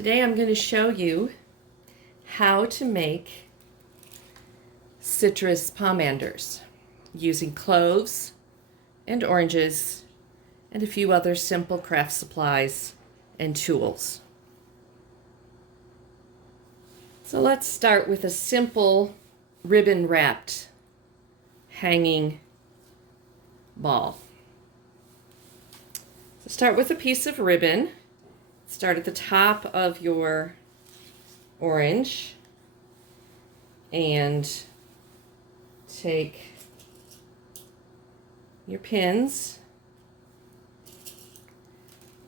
Today I'm going to show you how to make citrus pomanders using cloves and oranges and a few other simple craft supplies and tools. So let's start with a simple ribbon wrapped hanging ball. So start with a piece of ribbon. Start at the top of your orange and take your pins,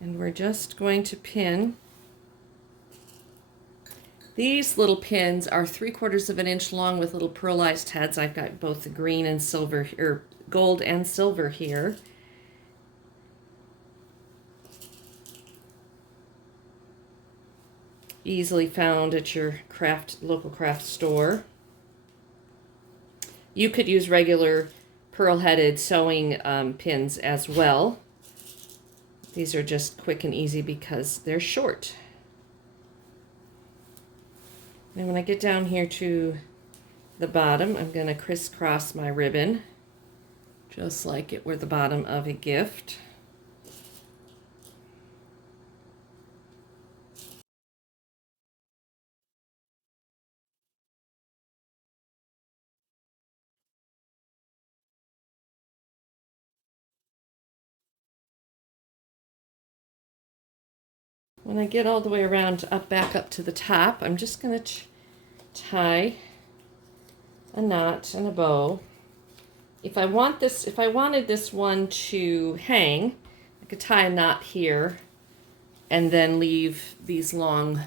and we're just going to pin. These little pins are 3/4 of an inch long with little pearlized heads. I've got both the green and silver, or gold and silver here. Easily found at your local craft store. You could use regular pearl-headed sewing pins as well. These are just quick and easy because they're short. And when I get down here to the bottom, I'm going to crisscross my ribbon, just like it were the bottom of a gift. When I get all the way around back up to the top, I'm just going to tie a knot and a bow. If I wanted this one to hang, I could tie a knot here and then leave these long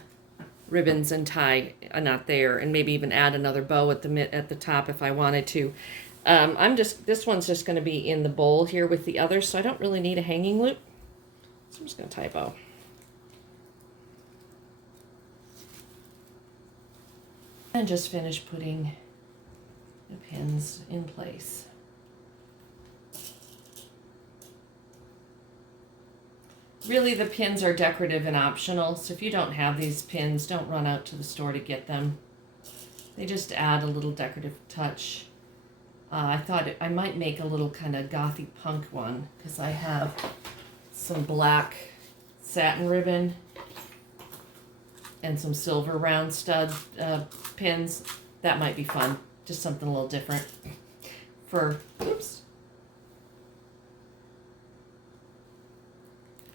ribbons and tie a knot there, and maybe even add another bow at the top if I wanted to. This one's just going to be in the bowl here with the others, so I don't really need a hanging loop. So I'm just going to tie a bow. And just finish putting the pins in place. Really, the pins are decorative and optional, so if you don't have these pins, don't run out to the store to get them. They just add a little decorative touch. I thought I might make a little kind of gothy punk one, because I have some black satin ribbon and some silver round stud pins. That might be fun. Just something a little different for, oops.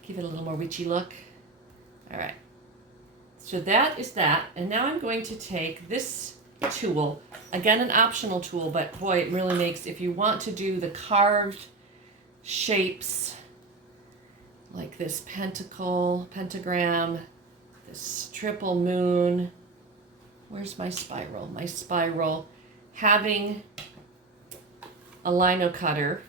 Give it a little more witchy look. All right. So that is that. And now I'm going to take this tool, again, an optional tool, but boy, it really makes, if you want to do the carved shapes like this pentagram, this triple moon. Where's my spiral? My spiral. Having a lino cutter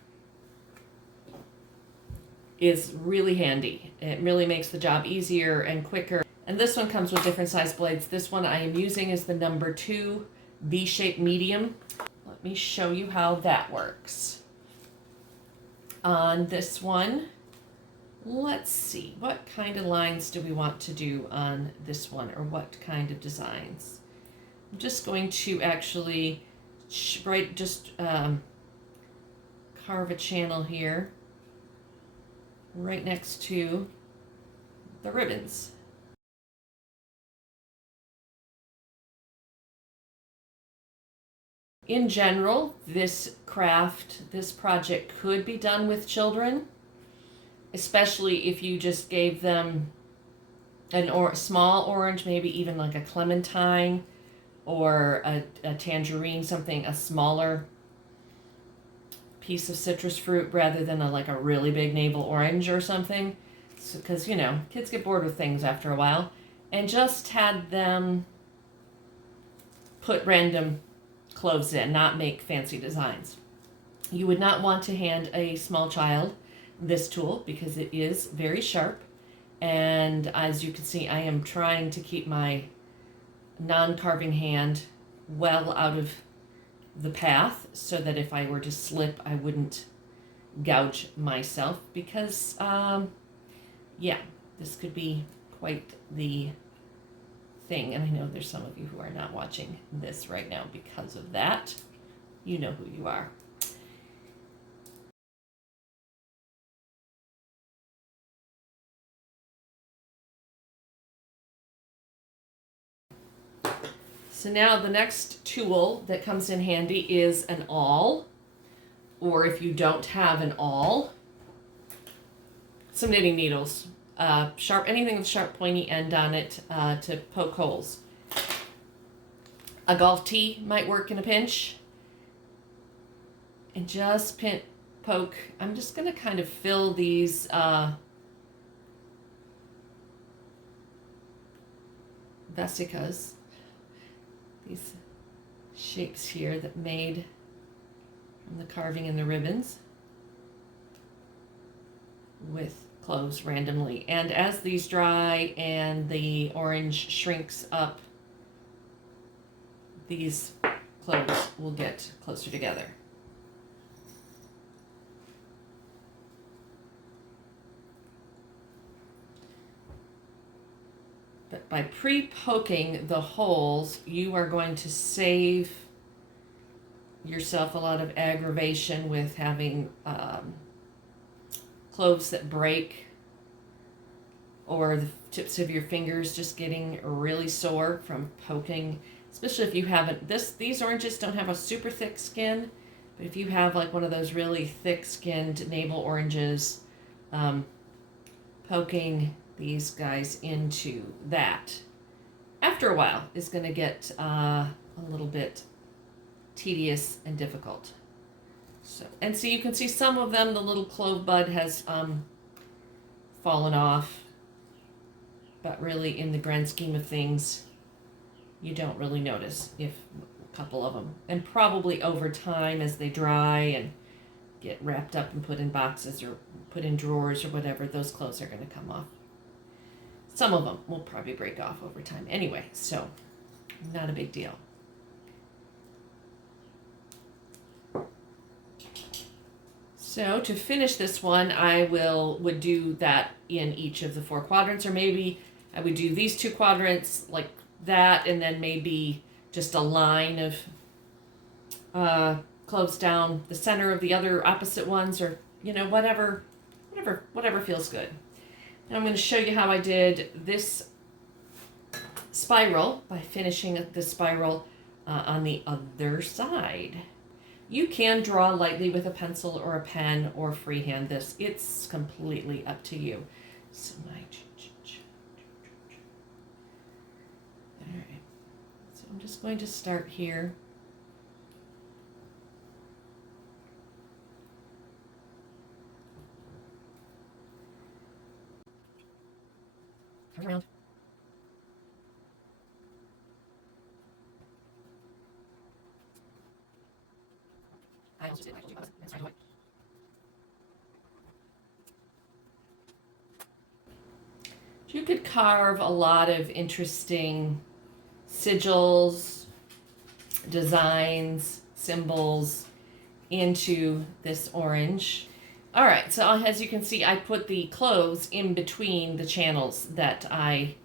is really handy. It really makes the job easier and quicker. And this one comes with different size blades. This one I am using is the number 2 V-shaped medium. Let me show you how that works. On this one, let's see, what kind of lines do we want to do on this one, or what kind of designs? I'm just going to actually carve a channel here right next to the ribbons. In general, this project could be done with children, especially if you just gave them a small orange, maybe even like a clementine or a tangerine, a smaller piece of citrus fruit rather than like a really big navel orange or something. Because, kids get bored with things after a while. And just had them put random cloves in, not make fancy designs. You would not want to hand a small child this tool because it is very sharp, and as you can see, I am trying to keep my non-carving hand well out of the path so that if I were to slip, I wouldn't gouge myself, because yeah, this could be quite the thing. And I know there's some of you who are not watching this right now because of that. You know who you are. So now the next tool that comes in handy is an awl, or if you don't have an awl, some knitting needles, sharp, anything with sharp pointy end on it to poke holes. A golf tee might work in a pinch. And just poke. I'm just going to kind of fill these vesicas, these shapes here that made from the carving and the ribbons, with cloves randomly. And as these dry and the orange shrinks up, these cloves will get closer together. But by pre-poking the holes, you are going to save yourself a lot of aggravation with having cloves that break, or the tips of your fingers just getting really sore from poking. Especially if you haven't, these oranges don't have a super thick skin, but if you have like one of those really thick skinned navel oranges, poking these guys into that after a while is going to get a little bit tedious and difficult. So you can see some of them, the little clove bud has fallen off, but really in the grand scheme of things, you don't really notice if a couple of them. And probably over time as they dry and get wrapped up and put in boxes or put in drawers or whatever, those cloves are going to come off. Some of them will probably break off over time anyway, so not a big deal. So to finish this one, I would do that in each of the 4 quadrants, or maybe I would do these 2 quadrants like that, and then maybe just a line of cloves down the center of the other opposite ones, or whatever feels good. And I'm going to show you how I did this spiral by finishing the spiral on the other side. You can draw lightly with a pencil or a pen or freehand this. It's completely up to you. So alright. So I'm just going to start here. Turn around. I also did actually that's right away. You could carve a lot of interesting sigils, designs, symbols into this orange. All right, so as you can see, I put the cloves in between the channels that I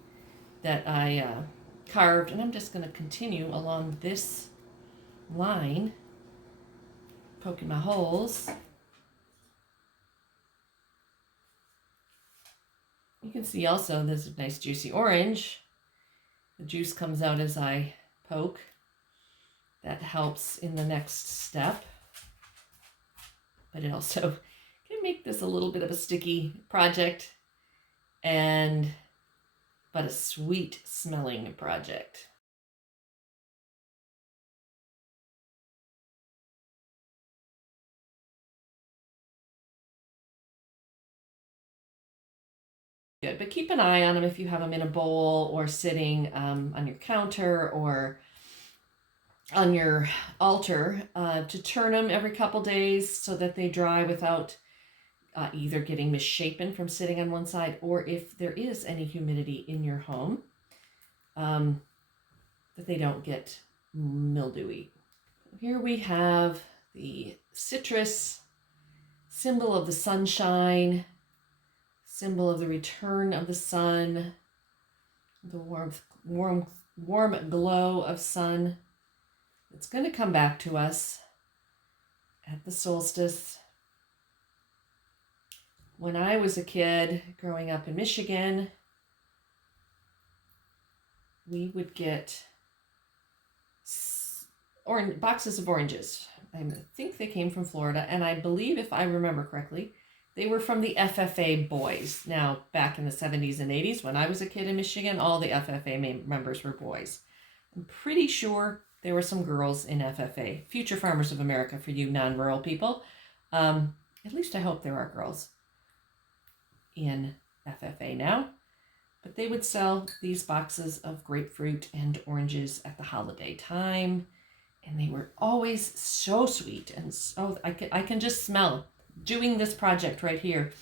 carved, and I'm just going to continue along this line, poking my holes. You can see also there's a nice juicy orange. The juice comes out as I poke. That helps in the next step. But it also can make this a little bit of a sticky project, but a sweet smelling project. Good, but keep an eye on them if you have them in a bowl or sitting on your counter or on your altar, to turn them every couple days so that they dry without either getting misshapen from sitting on one side, or if there is any humidity in your home, that they don't get mildewy. Here we have the citrus, symbol of the sunshine, symbol of the return of the sun, the warm glow of sun. It's going to come back to us at the solstice. When I was a kid growing up in Michigan, we would get boxes of oranges. I think they came from Florida, and I believe, if I remember correctly, they were from the FFA boys. Now, back in the 70s and 80s, when I was a kid in Michigan, all the FFA members were boys. I'm pretty sure there were some girls in FFA. Future Farmers of America for you non-rural people. At least I hope there are girls in FFA now. But they would sell these boxes of grapefruit and oranges at the holiday time. And they were always so sweet. And so I can just smell doing this project right here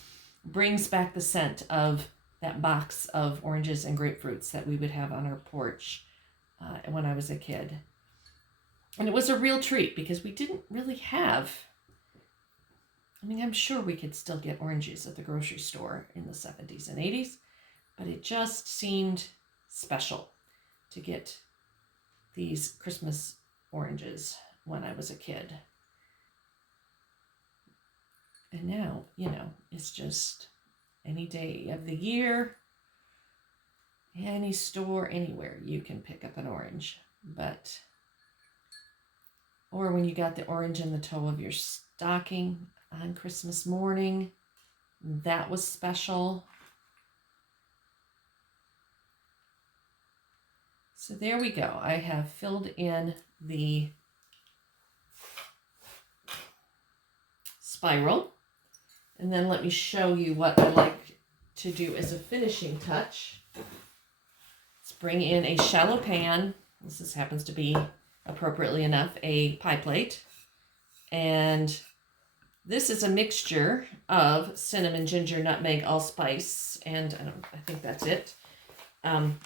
brings back the scent of that box of oranges and grapefruits that we would have on our porch when I was a kid. And it was a real treat because we didn't really have, I mean, I'm sure we could still get oranges at the grocery store in the 70s and 80s, but it just seemed special to get these Christmas oranges when I was a kid. And now, it's just any day of the year, any store, anywhere you can pick up an orange. Or when you got the orange in the toe of your stocking on Christmas morning, that was special. So there we go. I have filled in the spiral. And then let me show you what I like to do as a finishing touch. Let's bring in a shallow pan. This happens to be, appropriately enough, a pie plate. And this is a mixture of cinnamon, ginger, nutmeg, allspice, and I think that's it.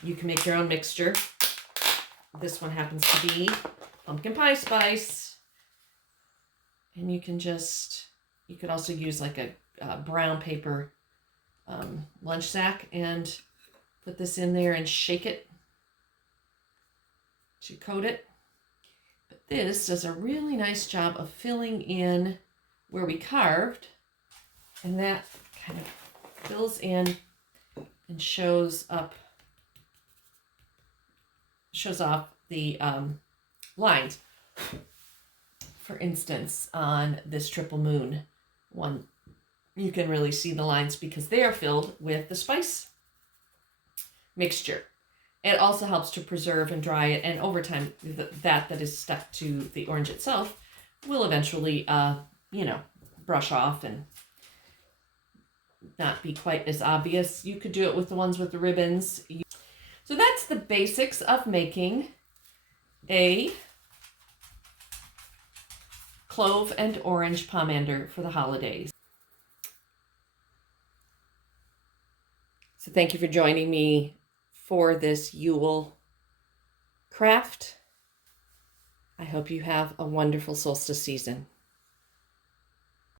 You can make your own mixture. This one happens to be pumpkin pie spice. And you could also use like a brown paper lunch sack and put this in there and shake it to coat it. But this does a really nice job of filling in where we carved, and that kind of fills in and shows off the lines. For instance, on this triple moon one, you can really see the lines because they are filled with the spice mixture. It also helps to preserve and dry it, and over time, that is stuck to the orange itself will eventually, brush off and not be quite as obvious. You could do it with the ones with the ribbons. So that's the basics of making a clove and orange pomander for the holidays. So thank you for joining me for this Yule craft. I hope you have a wonderful solstice season.